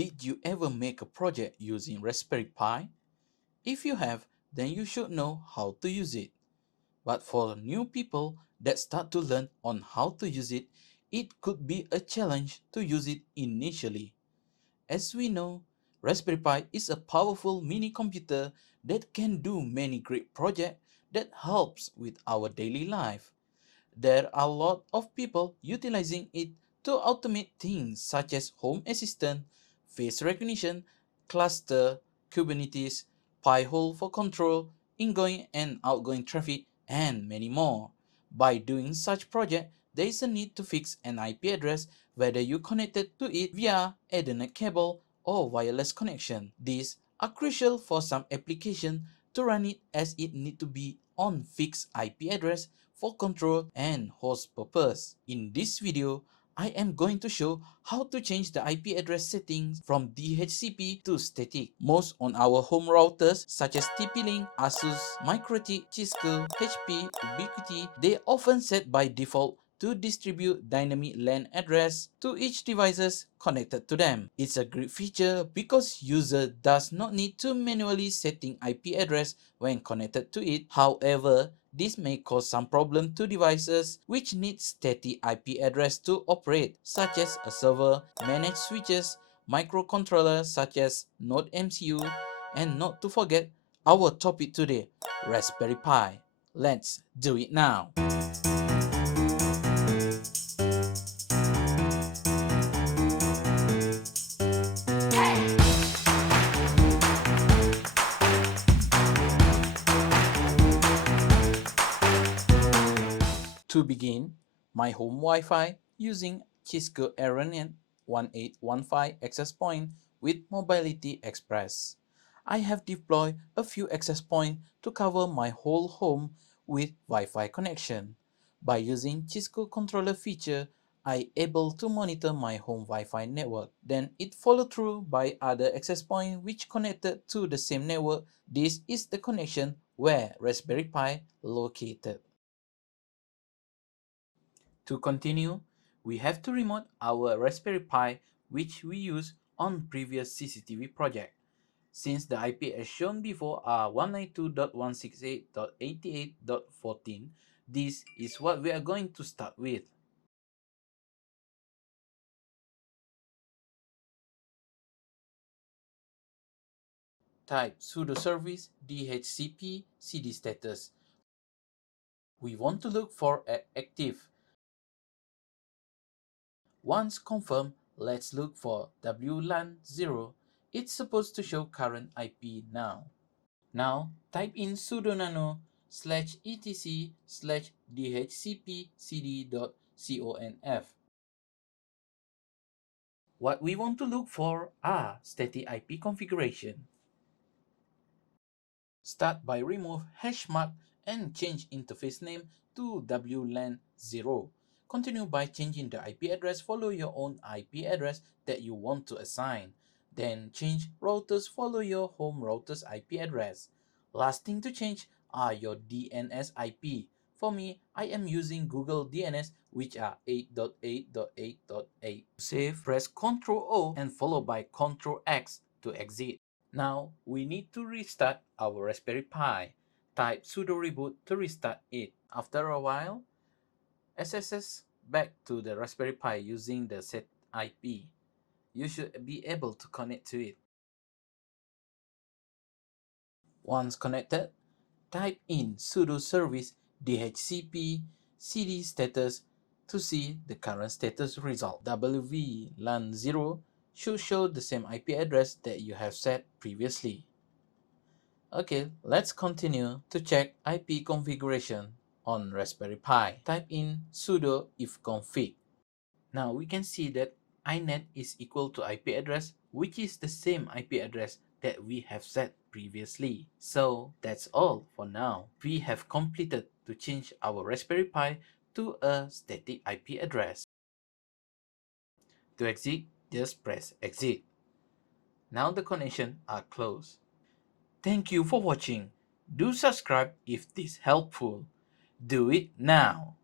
Did you ever make a project using Raspberry Pi? If you have, then you should know how to use it. But for new people that start to learn on how to use it, it could be a challenge to use it initially. As we know, Raspberry Pi is a powerful mini computer that can do many great projects that helps with our daily life. There are a lot of people utilizing it to automate things such as home assistant, face recognition, cluster, Kubernetes, Pi-hole for control, ingoing and outgoing traffic, and many more. By doing such project, there is a need to fix an IP address whether you connected to it via Ethernet cable or wireless connection. These are crucial for some application to run it as it need to be on fixed IP address for control and host purpose. In this video, I am going to show how to change the IP address settings from DHCP to static. Most on our home routers such as TP-Link, Asus, MikroTik, Cisco, HP, Ubiquiti, they often set by default to distribute dynamic LAN address to each devices connected to them. It's a great feature because user does not need to manually setting IP address when connected to it. However, this may cause some problem to devices which need static IP address to operate, such as a server, managed switches, microcontrollers such as Node MCU, and not to forget our topic today, Raspberry Pi. Let's do it now. To begin, my home Wi-Fi using Cisco ARPANET 1815 access point with Mobility Express. I have deployed a few access points to cover my whole home with Wi-Fi connection. By using Cisco controller feature, I able to monitor my home Wi-Fi network. Then it follow through by other access point which connected to the same network. This is the connection where Raspberry Pi located. To continue, we have to remote our Raspberry Pi which we used on previous CCTV project. Since the IP as shown before are 192.168.88.14, this is what we are going to start with. Type sudo service dhcp cd status. We want to look for active. Once confirmed, let's look for WLAN 0. It's supposed to show current IP now. Now type in sudo nano /etc/dhcpcd.conf. What we want to look for are static IP configuration. Start by remove hash mark and change interface name to WLAN 0. Continue by changing the IP address. Follow your own IP address that you want to assign. Then change routers. Follow your home router's IP address. Last thing to change are your DNS IP. For me, I am using Google DNS which are 8.8.8.8. To save, press Ctrl O and followed by Ctrl X to exit. Now we need to restart our Raspberry Pi. Type sudo reboot to restart it. After a while, SSH back to the Raspberry Pi using the set IP. You should be able to connect to it. Once connected, type in sudo service dhcp cd status to see the current status result. WLAN 0 should show the same IP address that you have set previously. Okay, let's continue to check IP configuration on Raspberry Pi. Type in sudo ifconfig. Now we can see that inet is equal to IP address, which is the same IP address that we have set previously. So that's all for now. We have completed to change our Raspberry Pi to a static IP address. To exit, just press exit. Now the connection are closed. Thank you for watching. Do subscribe if this helpful. Do it now.